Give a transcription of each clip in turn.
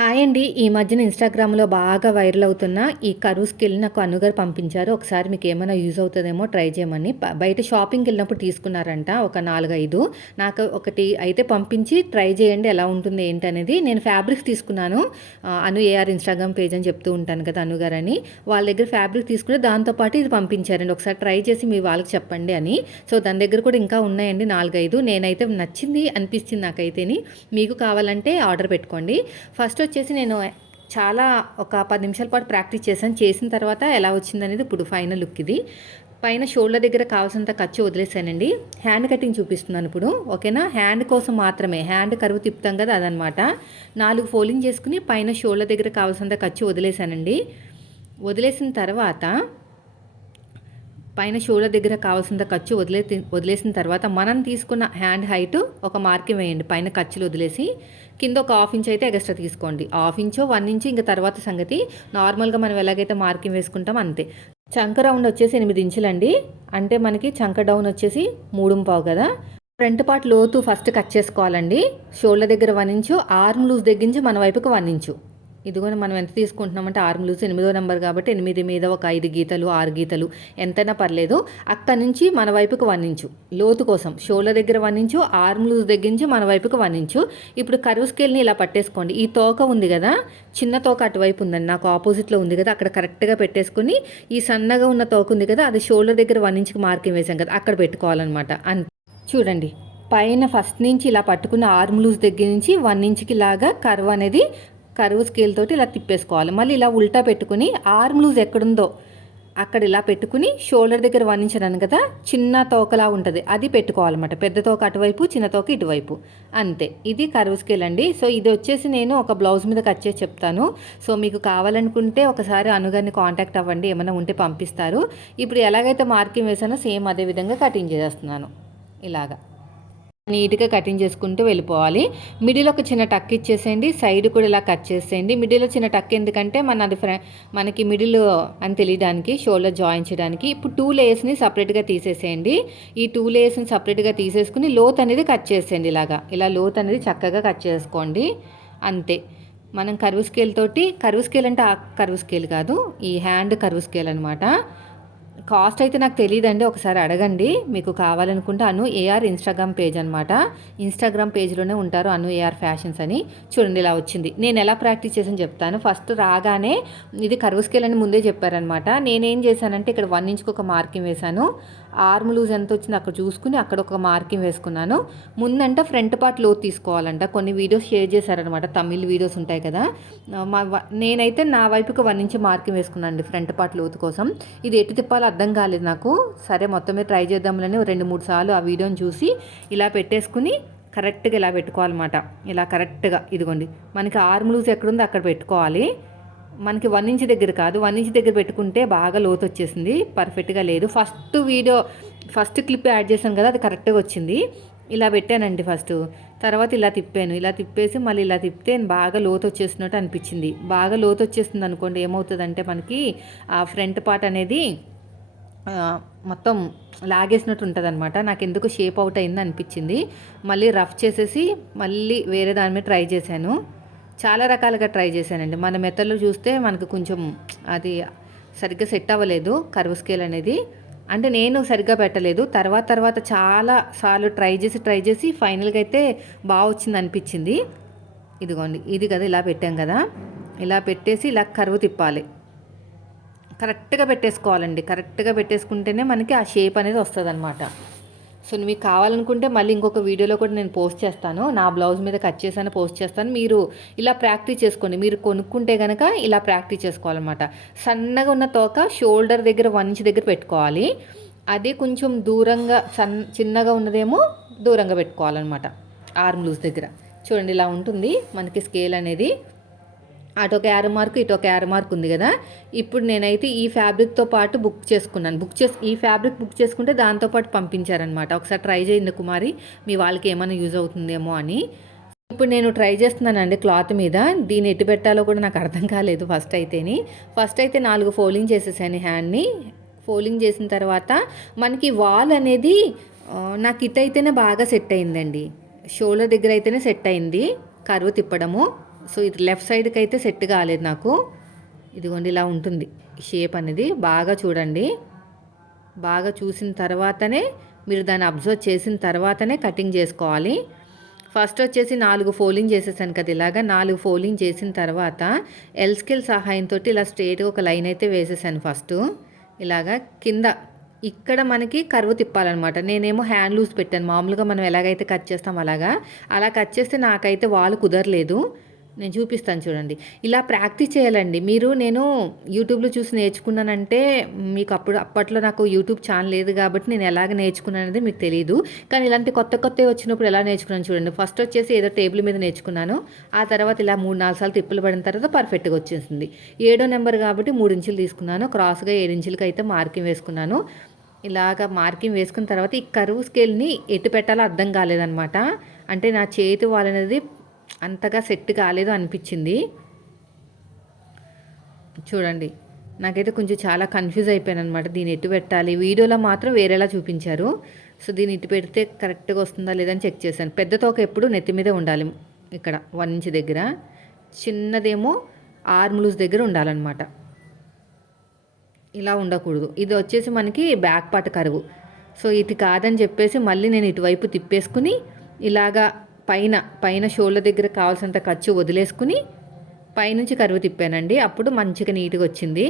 Hi అండి. ఈ మధ్యన ఇన్స్టాగ్రామ్లో బాగా వైరల్ అవుతున్న ఈ కరువు స్కిల్ నాకు అనుగారు పంపించారు. ఒకసారి మీకు ఏమైనా యూజ్ అవుతుందేమో ట్రై చేయమని. బయట షాపింగ్కి వెళ్ళినప్పుడు తీసుకున్నారంట ఒక నాలుగైదు. నాకు ఒకటి అయితే పంపించి ట్రై చేయండి ఎలా ఉంటుంది ఏంటనేది నేను ఫ్యాబ్రిక్స్ తీసుకున్నాను. అను ఏఆర్ ఇన్స్టాగ్రామ్ పేజ్ అని చెప్తూ ఉంటాను కదా అనుగారు అని. వాళ్ళ దగ్గర ఫ్యాబ్రిక్ తీసుకుని దాంతోపాటు ఇది పంపించారండి. ఒకసారి ట్రై చేసి మీ వాళ్ళకి చెప్పండి అని. సో దాని దగ్గర కూడా ఇంకా ఉన్నాయండి నాలుగైదు. నేనైతే నచ్చింది అనిపించింది నాకైతేని. మీకు కావాలంటే ఆర్డర్ పెట్టుకోండి. ఫస్ట్ వచ్చేసి నేను చాలా ఒక పది నిమిషాల పాటు ప్రాక్టీస్ చేశాను. చేసిన తర్వాత ఎలా వచ్చిందనేది ఇప్పుడు ఫైనల్ లుక్ ఇది. పైన షోల్డర్ దగ్గర కావాల్సినంత ఖర్చు వదిలేసానండి. హ్యాండ్ కటింగ్ చూపిస్తున్నాను ఇప్పుడు. ఓకేనా? హ్యాండ్ కోసం మాత్రమే. హ్యాండ్ కరువు తిప్పుతాం కదా అదనమాట. నాలుగు ఫోల్డింగ్ చేసుకుని పైన షోల్డర్ దగ్గర కావాల్సినంత ఖర్చు వదిలేసానండి. వదిలేసిన తర్వాత పైన షోల్డర్ దగ్గర కావాల్సినంత ఖర్చు వదిలే వదిలేసిన తర్వాత మనం తీసుకున్న హ్యాండ్ హైట్ ఒక మార్కింగ్ వేయండి. పైన ఖర్చులు వదిలేసి కింద ఒక హాఫ్ ఇంచ్ అయితే ఎక్స్ట్రా తీసుకోండి. హాఫ్ ఇంచో వన్ ఇంచ్ ఇంకా తర్వాత సంగతి నార్మల్గా మనం ఎలాగైతే మార్కింగ్ వేసుకుంటాం అంతే. చంక రౌండ్ వచ్చేసి ఎనిమిది ఇంచులండి అంటే మనకి చంక డౌన్ వచ్చేసి మూడు పావు కదా. ఫ్రంట్ పార్ట్ లోతు ఫస్ట్ కట్ చేసుకోవాలండి. షోల్డర్ దగ్గర వన్ ఇంచు ఆర్మ్ లూజ్ దగ్గర నుంచి మన వైపుకి వన్ ఇంచు. ఇదిగో మనం ఎంత తీసుకుంటున్నామంటే ఆర్మ్ లూజ్ ఎనిమిదో నెంబర్ కాబట్టి ఎనిమిది మీద ఒక ఐదు గీతలు ఆరు గీతలు. ఎంతైనా పర్లేదు. అక్కడి నుంచి మన వైపుకి వన్ ఇంచు లోతు కోసం. షోల దగ్గర వన్ ఇంచు ఆర్మ్ లూజ్ దగ్గర నుంచి మన వైపుకి వన్ ఇంచు ఇప్పుడు కరువు స్కేల్ని ఇలా పట్టేసుకోండి. ఈ తోక ఉంది కదా? చిన్న తోక అటువైపు ఉందండి. నాకు ఆపోజిట్లో ఉంది కదా? అక్కడ కరెక్ట్గా పెట్టేసుకుని ఈ సన్నగా ఉన్న తోక ఉంది కదా? అది షోల్డర్ దగ్గర వన్ ఇంచుకి మార్కింగ్ వేసాం కదా? అక్కడ పెట్టుకోవాలన్నమాట. అన్ చూడండి. పైన ఫస్ట్ నుంచి ఇలా పట్టుకున్న ఆర్మ్ లూజ్ దగ్గర నుంచి వన్ ఇంచ్కి లాగా కర్వ్ అనేది కరువు స్కేల్ తోటి ఇలా తిప్పేసుకోవాలి. మళ్ళీ ఇలా ఉల్టా పెట్టుకుని ఆర్మ్ లూజ్ ఎక్కడుందో అక్కడ ఇలా పెట్టుకుని షోల్డర్ దగ్గర వన్ కదా చిన్న తోకలా ఉంటుంది. అది పెట్టుకోవాలన్నమాట. పెద్ద తోక అటువైపు చిన్న తోక ఇటువైపు. అంతే. ఇది కరువు స్కేల్ అండి. సో ఇది వచ్చేసి నేను ఒక బ్లౌజ్ మీద కట్ చేసి చెప్తాను. సో మీకు కావాలనుకుంటే ఒకసారి అనుగారిని కాంటాక్ట్ అవ్వండి. ఏమైనా ఉంటే పంపిస్తారు. ఇప్పుడు ఎలాగైతే మార్కింగ్ వేసానో సేమ్ అదే విధంగా కటింగ్ చేసేస్తున్నాను. ఇలాగా. నీట్గా కటింగ్ చేసుకుంటూ వెళ్ళిపోవాలి. మిడిల్ ఒక చిన్న టక్ ఇచ్చేసేయండి. సైడ్ కూడా ఇలా కట్ చేసేయండి. మిడిల్లో చిన్న టక్ ఎందుకంటే మన అది మనకి మిడిల్ అని తెలియడానికి షోల్డర్ జాయిన్ చేయడానికి ఇప్పుడు టూ లేయర్స్ని సపరేట్గా తీసేసేయండి. ఈ టూ లేయర్స్ని సపరేట్గా తీసేసుకుని లోత్ అనేది కట్ చేసేయండి ఇలాగా. ఇలా లోత్ అనేది చక్కగా కట్ చేసుకోండి. అంతే. మనం కరువు స్కేల్ తోటి కరువు స్కేల్ అంటే ఆ కరువు స్కేల్ కాదు. ఈ హ్యాండ్ కరువు స్కేల్ అనమాట కాస్ట్ అయితే నాకు తెలియదండి ఒకసారి అడగండి. మీకు కావాలనుకుంటే అను ఏఆర్ ఇన్స్టాగ్రామ్ పేజ్ అనమాట ఇన్స్టాగ్రామ్ పేజ్లోనే ఉంటారు అను ఏఆర్ ఫ్యాషన్స్ అని. చూడండి ఇలా వచ్చింది. నేను ఎలా ప్రాక్టీస్ చేసాను చెప్తాను. ఫస్ట్ రాగానే ఇది కరువు స్కేల్ అని ముందే చెప్పారనమాట నేనేం చేశానంటే ఇక్కడ వన్ ఇంచ్కి ఒక మార్కింగ్ వేశాను. ఆర్మ్ లూజ్ ఎంత వచ్చిందో అక్కడ చూసుకుని అక్కడ ఒక మార్కింగ్ వేసుకున్నాను. ముందంట ఫ్రంట్ పార్ట్లో తీసుకోవాలంట. కొన్ని వీడియోస్ షేర్ చేశారనమాట తమిళ్ వీడియోస్ ఉంటాయి కదా. మా వ- నేనైతే నా వైపుకి వన్ ఇంచ్ మార్కింగ్ వేసుకున్నాను అండి ఫ్రంట్ పార్ట్ లోతు కోసం. ఇది ఎటు తిప్పాలో అర్థం కాలేదు నాకు. సరే మొత్తం మీద ట్రై చేద్దాంలని రెండు మూడు సార్లు ఆ వీడియోని చూసి ఇలా పెట్టేసుకుని కరెక్ట్గా ఇలా పెట్టుకోవాలన్నమాట. ఇలా కరెక్ట్గా ఇదిగోండి. మనకి ఆర్మ్ లూజ్ ఎక్కడుందో అక్కడ పెట్టుకోవాలి. మనకి వన్ ఇంచ్ దగ్గర కాదు వన్ ఇంచ్ దగ్గర పెట్టుకుంటే బాగా లోతు వచ్చేసింది. పర్ఫెక్ట్గా లేదు. First video first clip add చేశాను కదా అది కరెక్ట్గా వచ్చింది. ఇలా పెట్టానండి ఫస్ట్ తర్వాత ఇలా తిప్పాను. ఇలా తిప్పేసి మళ్ళీ ఇలా తిప్పితే బాగా లోతు వచ్చేసినట్టు అనిపించింది. బాగా లోతు వచ్చేస్తుంది అనుకోండి ఏమవుతుందంటే మనకి ఆ ఫ్రంట్ పార్ట్ అనేది మొత్తం లాగేసినట్టు ఉంటుంది అనమాట నాకు ఎందుకు షేప్ అవుట్ అయింది అనిపించింది. మళ్ళీ రఫ్ చేసేసి మళ్ళీ వేరే దాని మీద ట్రై చేశాను. చాలా రకాలుగా ట్రై చేశానండి. మన మెత్తలు చూస్తే మనకు కొంచెం అది సరిగ్గా సెట్ అవ్వలేదు కర్వ్ స్కేల్ అనేది. అంటే నేను సరిగ్గా పెట్టలేదు. తర్వాత తర్వాత చాలా సార్లు ట్రై చేసి ట్రై చేసి ఫైనల్గా అయితే బాగా వచ్చింది అనిపించింది. ఇదిగోండి ఇది కదా ఇలా పెట్టాం కదా. ఇలా పెట్టేసి ఇలా కరువు తిప్పాలి. కరెక్ట్గా పెట్టేసుకోవాలండి. కరెక్ట్గా పెట్టేసుకుంటేనే మనకి ఆ షేప్ అనేది వస్తుంది అనమాట సో మీకు కావాలనుకుంటే మళ్ళీ ఇంకొక వీడియోలో కూడా నేను పోస్ట్ చేస్తాను. నా బ్లౌజ్ మీద కట్ చేసాను పోస్ట్ చేస్తాను. మీరు ఇలా ప్రాక్టీస్ చేసుకోండి. మీరు కొనుక్కుంటే కనుక ఇలా ప్రాక్టీస్ చేసుకోవాలన్నమాట. సన్నగా ఉన్న తోక షోల్డర్ దగ్గర వన్ ఇంచ్ దగ్గర పెట్టుకోవాలి. అదే కొంచెం దూరంగా సన్ చిన్నగా ఉన్నదేమో దూరంగా పెట్టుకోవాలన్నమాట. ఆర్మ్ లూజ్ దగ్గర. చూడండి ఇలా ఉంటుంది. మనకి స్కేల్ అనేది అటు ఒక యారో మార్క్ ఇటు ఒక యారో మార్క్ ఉంది కదా. ఇప్పుడు నేనైతే ఈ ఫ్యాబ్రిక్తో పాటు బుక్ చేసుకున్నాను. బుక్ చేసి ఈ ఫ్యాబ్రిక్ బుక్ చేసుకుంటే దాంతోపాటు పంపించారనమాట ఒకసారి ట్రై చేయండి కుమారి మీ వాళ్ళకి ఏమైనా యూజ్ అవుతుందేమో అని. ఇప్పుడు నేను ట్రై చేస్తున్నానండి క్లాత్ మీద. దీన్ని ఎట్టు పెట్టాలో కూడా నాకు అర్థం కాలేదు ఫస్ట్ అయితేని. ఫస్ట్ అయితే నాలుగు ఫోల్డింగ్ చేసేసాను హ్యాండ్ని. ఫోల్డింగ్ చేసిన తర్వాత మనకి వాల్ అనేది నాకు ఇటు అయితేనే బాగా సెట్ అయిందండి. షోల్డర్ దగ్గర అయితేనే సెట్ అయింది కరువు తిప్పడము. సో ఇది లెఫ్ట్ సైడ్కి అయితే సెట్ కాలేదు నాకు. ఇదిగోండి ఇలా ఉంటుంది. షేప్ అనేది బాగా చూడండి. బాగా చూసిన తర్వాతనే మీరు దాన్ని అబ్జర్వ్ చేసిన తర్వాతనే కటింగ్ చేసుకోవాలి. ఫస్ట్ వచ్చేసి నాలుగు ఫోలింగ్ చేసేసాను కదా ఇలాగా. నాలుగు ఫోలింగ్ చేసిన తర్వాత ఎల్ స్కిల్ సహాయంతో ఇలా స్ట్రేట్గా ఒక లైన్ అయితే వేసేసాను ఫస్ట్. ఇలాగా కింద ఇక్కడ మనకి కరువు తిప్పాలన్నమాట. నేనేమో హ్యాండ్ లూజ్ పెట్టాను. మామూలుగా మనం ఎలాగైతే కట్ చేస్తాం అలాగా. అలా కట్ చేస్తే నాకైతే వాళ్ళు కుదరలేదు. నేను చూపిస్తాను చూడండి. ఇలా ప్రాక్టీస్ చేయాలండి. మీరు నేను యూట్యూబ్లో చూసి నేర్చుకున్నానంటే మీకు అప్పుడు అప్పట్లో నాకు యూట్యూబ్ ఛానల్ లేదు కాబట్టి నేను ఎలాగ నేర్చుకున్నాను అనేది మీకు తెలియదు కానీ ఇలాంటి కొత్త కొత్త వచ్చినప్పుడు ఎలా నేర్చుకున్నాను చూడండి. ఫస్ట్ వచ్చేసి ఏదో టేబుల్ మీద నేర్చుకున్నాను. ఆ తర్వాత ఇలా మూడు నాలుగు సార్లు తిప్పులు పడిన తర్వాత పర్ఫెక్ట్గా వచ్చేసింది. ఏడో నెంబర్ కాబట్టి మూడు ఇంచులు తీసుకున్నాను. క్రాస్గా ఏడు ఇంచులకి అయితే మార్కింగ్ వేసుకున్నాను. ఇలాగ మార్కింగ్ వేసుకున్న తర్వాత ఈ కరువు స్కేల్ని ఎటు పెట్టాలో అర్థం కాలేదనమాట అంటే నా చేతి వాళ్ళనేది అంతగా సెట్ కాలేదు అనిపించింది. చూడండి నాకైతే కొంచెం చాలా కన్ఫ్యూజ్ అయిపోయాను అనమాట దీన్ని ఎటు పెట్టాలి? వీడియోలో మాత్రం వేరేలా చూపించారు. సో దీన్ని ఇటు పెడితే కరెక్ట్గా వస్తుందా లేదని చెక్ చేశాను. పెద్ద తోక ఎప్పుడు నెత్తి మీద ఉండాలి ఇక్కడ వన్ ఇంచ్ దగ్గర. చిన్నదేమో ఆర్మ్ లూజ్ దగ్గర ఉండాలన్నమాట. ఇలా ఉండకూడదు. ఇది వచ్చేసి మనకి బ్యాక్ పార్ట్ కరువు. సో ఇది కాదని చెప్పేసి మళ్ళీ నేను ఇటువైపు తిప్పేసుకుని ఇలాగా పైన పైన షోల్డర్ దగ్గర కావాల్సినంత ఖర్చు వదిలేసుకుని పైనుంచి కరువు తిప్పానండి. అప్పుడు మంచిగా నీట్గా వచ్చింది.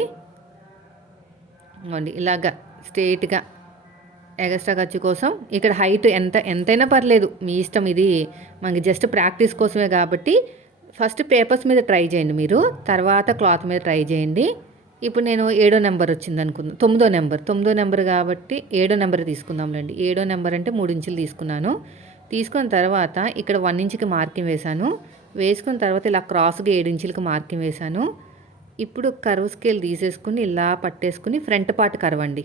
ఇవ్వండి ఇలాగా స్ట్రేట్గా ఎగస్ట్రా ఖర్చు కోసం ఇక్కడ హైట్ ఎంత ఎంతైనా పర్లేదు. మీ ఇష్టం ఇది. మనకి జస్ట్ ప్రాక్టీస్ కోసమే కాబట్టి ఫస్ట్ పేపర్స్ మీద ట్రై చేయండి మీరు. తర్వాత క్లాత్ మీద ట్రై చేయండి. ఇప్పుడు నేను ఏడో నెంబర్ వచ్చింది అనుకుందాం. తొమ్మిదో నెంబర్. తొమ్మిదో నెంబర్ కాబట్టి ఏడో నెంబర్ తీసుకుందాంలేండి. ఏడో నెంబర్ అంటే మూడు ఇంచులు తీసుకున్నాను. తీసుకున్న తర్వాత ఇక్కడ వన్ ఇంచుకి మార్కింగ్ వేశాను. వేసుకున్న తర్వాత ఇలా క్రాస్గా ఏడు ఇంచులకి మార్కింగ్ వేశాను. ఇప్పుడు కర్వ్ స్కేల్ తీసేసుకుని ఇలా పట్టేసుకుని ఫ్రంట్ పార్ట్ కరవండి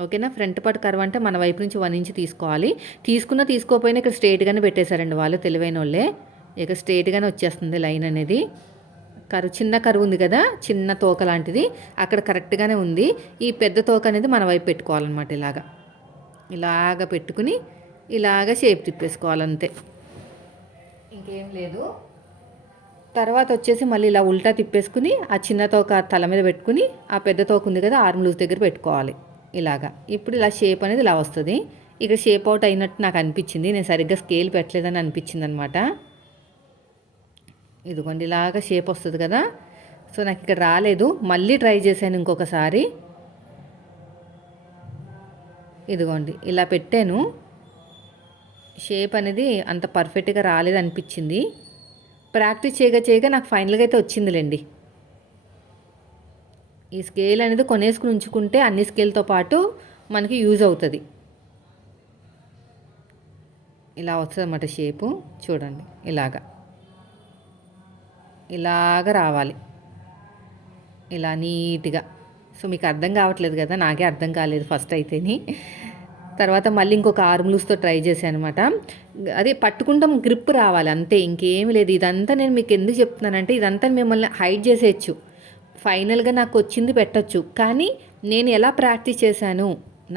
ఓకేనా ఫ్రంట్ పార్ట్ కర్వ్ అంటే మన వైపు నుంచి వన్ ఇంచ్ తీసుకోవాలి. తీసుకున్న తీసుకోకపోయినా ఇక్కడ స్ట్రేట్గానే పెట్టేశారండి వాళ్ళు తెలివైన వాళ్ళే ఇక స్ట్రేట్గానే వచ్చేస్తుంది లైన్ అనేది. కరువు చిన్న కరువు ఉంది కదా? చిన్న తోక లాంటిది. అక్కడ కరెక్ట్గానే ఉంది. ఈ పెద్ద తోక అనేది మన వైపు పెట్టుకోవాలన్నమాట ఇలాగా. ఇలాగ పెట్టుకుని ఇలాగ షేప్ తిప్పేసుకోవాలంతే. ఇంకేం లేదు. తర్వాత వచ్చేసి మళ్ళీ ఇలా ఉల్టా తిప్పేసుకుని ఆ చిన్న తోక తల మీద పెట్టుకుని ఆ పెద్ద తోక ఉంది కదా ఆర్మ్ లూజ్ దగ్గర పెట్టుకోవాలి. ఇలాగా. ఇప్పుడు ఇలా షేప్ అనేది ఇలా వస్తుంది. ఇక షేప్ అవుట్ అయినట్టు నాకు అనిపించింది. నేను సరిగ్గా స్కేల్ పెట్టలేదని అనిపించింది అనమాట ఇదిగోండి ఇలాగా షేప్ వస్తుంది కదా. సో నాకు ఇక్కడ రాలేదు. మళ్ళీ ట్రై చేశాను ఇంకొకసారి. ఇదిగోండి ఇలా పెట్టాను. షేప్ అనేది అంత పర్ఫెక్ట్గా రాలేదనిపించింది. ప్రాక్టీస్ చేయగా చేయగా నాకు ఫైనల్గా అయితే వచ్చిందిలేండి. ఈ స్కేల్ అనేది కొనేసుకుని ఉంచుకుంటే అన్ని స్కేల్తో పాటు మనకి యూజ్ అవుతుంది. ఇలా వస్తుంది అన్నమాట షేపు చూడండి ఇలాగా. ఇలాగ రావాలి. ఇలా నీట్గా సో మీకు అర్థం కావట్లేదు కదా నాకే అర్థం కాలేదు ఫస్ట్ అయితేని. తర్వాత మళ్ళీ ఇంకొక ఆర్మ్లూస్తో ట్రై చేశాను అనమాట అదే పట్టుకుంటాం గ్రిప్ రావాలి అంతే ఇంకేమి లేదు. ఇదంతా నేను మీకు ఎందుకు చెప్తున్నానంటే ఇదంతా మిమ్మల్ని హైడ్ చేసేయచ్చు. ఫైనల్గా నాకు వచ్చింది పెట్టచ్చు. కానీ నేను ఎలా ప్రాక్టీస్ చేశాను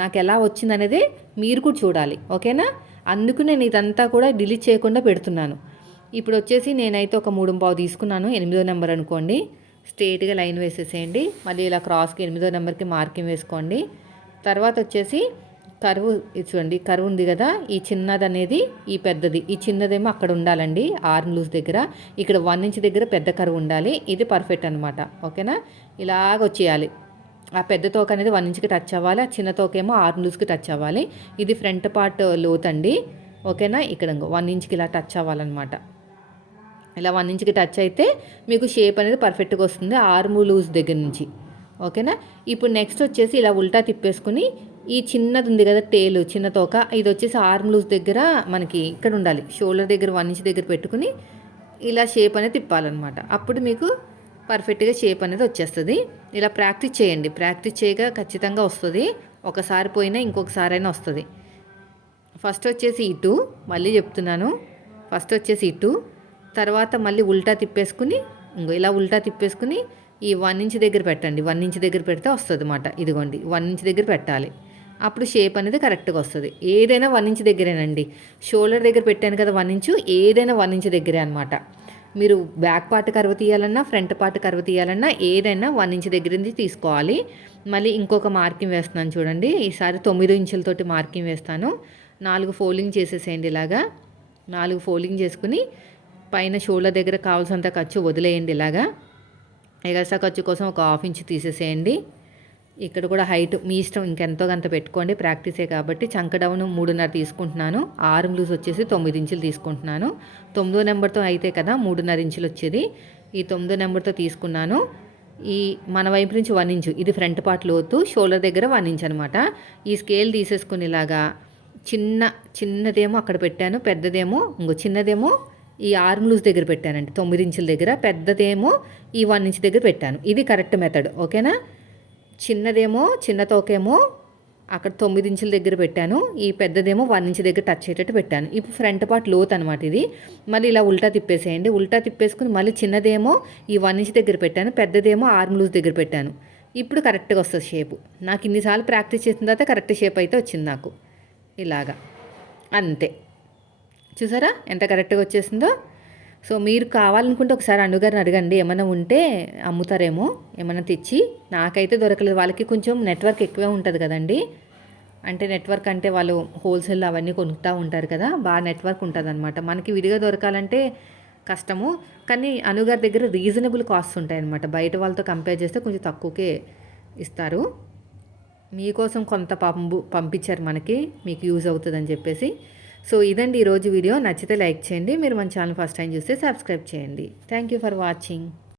నాకు ఎలా వచ్చింది అనేది మీరు కూడా చూడాలి ఓకేనా? అందుకు నేను ఇదంతా కూడా డిలీట్ చేయకుండా పెడుతున్నాను. ఇప్పుడు వచ్చేసి నేనైతే ఒక మూడు పావు తీసుకున్నాను ఎనిమిదో నెంబర్ అనుకోండి. స్ట్రేట్గా లైన్ వేసేసేయండి. మళ్ళీ ఇలా క్రాస్కి ఎనిమిదో నెంబర్కి మార్కింగ్ వేసుకోండి. తర్వాత వచ్చేసి కరువు చూడండి కరువు ఉంది కదా ఈ చిన్నది అనేది ఈ పెద్దది. ఈ చిన్నదేమో అక్కడ ఉండాలండి ఆర్మ్ లూజ్ దగ్గర. ఇక్కడ వన్ ఇంచ్ దగ్గర పెద్ద కరువు ఉండాలి. ఇది పర్ఫెక్ట్ అనమాట ఓకేనా? ఇలాగ వచ్చేయాలి. ఆ పెద్ద తోక అనేది వన్ ఇంచ్కి టచ్ అవ్వాలి ఆ చిన్న తోకేమో ఆర్మ్ లూజ్కి టచ్ అవ్వాలి. ఇది ఫ్రంట్ పార్ట్ లోతండి ఓకేనా? ఇక్కడ వన్ ఇంచ్కి ఇలా టచ్ అవ్వాలన్నమాట. ఇలా వన్ ఇంచ్కి టచ్ అయితే మీకు షేప్ అనేది పర్ఫెక్ట్గా వస్తుంది ఆర్మ్ లూజ్ దగ్గర నుంచి. ఓకేనా? ఇప్పుడు నెక్స్ట్ వచ్చేసి ఇలా ఉల్టా తిప్పేసుకుని ఈ చిన్నది ఉంది కదా టేలు చిన్న తోక. ఇది వచ్చేసి ఆర్మ్ లూజ్ దగ్గర మనకి ఇక్కడ ఉండాలి. షోల్డర్ దగ్గర వన్ ఇంచ్ దగ్గర పెట్టుకుని ఇలా షేప్ అనేది తిప్పాలన్నమాట. అప్పుడు మీకు పర్ఫెక్ట్గా షేప్ అనేది వచ్చేస్తుంది. ఇలా ప్రాక్టీస్ చేయండి. ప్రాక్టీస్ చేయగా ఖచ్చితంగా వస్తుంది. ఒకసారి పోయినా ఇంకొకసారి అయినా వస్తుంది. ఫస్ట్ వచ్చేసి ఇటు. మళ్ళీ చెప్తున్నాను. ఫస్ట్ వచ్చేసి ఇటు. తర్వాత మళ్ళీ ఉల్టా తిప్పేసుకుని ఇంకో ఇలా ఉల్టా తిప్పేసుకుని ఈ వన్ ఇంచ్ దగ్గర పెట్టండి. వన్ ఇంచ్ దగ్గర పెడితే వస్తుంది అన్నమాట ఇదిగోండి. వన్ ఇంచ్ దగ్గర పెట్టాలి. అప్పుడు షేప్ అనేది కరెక్ట్గా వస్తుంది. ఏదైనా వన్ ఇంచ్ దగ్గరేనండి. షోల్డర్ దగ్గర పెట్టాను కదా వన్ ఇంచు ఏదైనా వన్ ఇంచ్ దగ్గరే అనమాట మీరు బ్యాక్ పార్ట్ కరువు తీయాలన్నా ఫ్రంట్ పార్ట్ కరువు తీయాలన్నా ఏదైనా వన్ ఇంచ్ దగ్గర నుంచి తీసుకోవాలి. మళ్ళీ ఇంకొక మార్కింగ్ వేస్తున్నాను చూడండి. ఈసారి తొమ్మిది ఇంచులతోటి మార్కింగ్ వేస్తాను. నాలుగు ఫోల్డింగ్ చేసేసేయండి ఇలాగా. నాలుగు ఫోల్డింగ్ చేసుకుని పైన షోల్డర్ దగ్గర కావాల్సినంత ఖర్చు వదిలేయండి ఇలాగా. ఎగస్ట్రా ఖర్చు కోసం ఒక హాఫ్ ఇంచ్ తీసేసేయండి. ఇక్కడ కూడా హైట్ మీ ఇష్టం ఇంకెంతో గంత పెట్టుకోండి. ప్రాక్టీసే కాబట్టి చంక డౌన్ మూడున్నర తీసుకుంటున్నాను. ఆర్మ్ లూజ్ వచ్చేసి తొమ్మిది ఇంచులు తీసుకుంటున్నాను. తొమ్మిదో నెంబర్తో అయితే కదా మూడున్నర ఇంచులు వచ్చేది. ఈ తొమ్మిదో నెంబర్తో తీసుకున్నాను. ఈ మన వైపు నుంచి వన్ ఇంచు ఇది ఫ్రంట్ పార్ట్ లోతు షోల్డర్ దగ్గర వన్ ఇంచ్ అనమాట ఈ స్కేల్ తీసేసుకునేలాగా చిన్న చిన్నదేమో అక్కడ పెట్టాను పెద్దదేమో ఇంకో చిన్నదేమో ఈ ఆర్మ్ లూజ్ దగ్గర పెట్టానండి. తొమ్మిది ఇంచుల దగ్గర పెద్దదేమో ఈ వన్ ఇంచ్ దగ్గర పెట్టాను. ఇది కరెక్ట్ మెథడ్ ఓకేనా? చిన్నదేమో చిన్న తోకేమో అక్కడ తొమ్మిది ఇంచుల దగ్గర పెట్టాను. ఈ పెద్దదేమో వన్ ఇంచ్ దగ్గర టచ్ అయ్యేటట్టు పెట్టాను. ఇప్పుడు ఫ్రంట్ పార్ట్ లోత్ అనమాట ఇది. మళ్ళీ ఇలా ఉల్టా తిప్పేసేయండి. ఉల్టా తిప్పేసుకుని మళ్ళీ చిన్నదేమో ఈ వన్ ఇంచ్ దగ్గర పెట్టాను. పెద్దదేమో ఆర్మ్ లూజ్ దగ్గర పెట్టాను. ఇప్పుడు కరెక్ట్గా వస్తుంది షేపు నాకు ఇన్నిసార్లు ప్రాక్టీస్ చేసిన తర్వాత కరెక్ట్ షేప్ అయితే వచ్చింది నాకు. ఇలాగా. అంతే. చూసారా? ఎంత కరెక్ట్గా వచ్చేసిందో? సో మీరు కావాలనుకుంటే ఒకసారి అన్నగారిని అడగండి. ఏమైనా ఉంటే అమ్ముతారేమో ఏమైనా తెచ్చి. నాకైతే దొరకలేదు. వాళ్ళకి కొంచెం నెట్వర్క్ ఎక్కువే ఉంటుంది కదండి. అంటే నెట్వర్క్ అంటే వాళ్ళు హోల్సేల్ అవన్నీ కొనుక్తూ ఉంటారు కదా బాగా నెట్వర్క్ ఉంటుంది అనమాట మనకి విడిగా దొరకాలంటే కష్టము. కానీ అనుగారి దగ్గర రీజనబుల్ కాస్ట్ ఉంటాయన్నమాట. బయట వాళ్ళతో కంపేర్ చేస్తే కొంచెం తక్కువకే ఇస్తారు. మీకోసం కొంత పంపు పంపించారు మనకి మీకు యూజ్ అవుతుందని చెప్పేసి. సో ఇదండి ఈరోజు వీడియో. నచ్చితే లైక్ చేయండి. మీరు మన ఛానల్ ఫస్ట్ టైం చూస్తే సబ్స్క్రైబ్ చేయండి. Thank you for watching.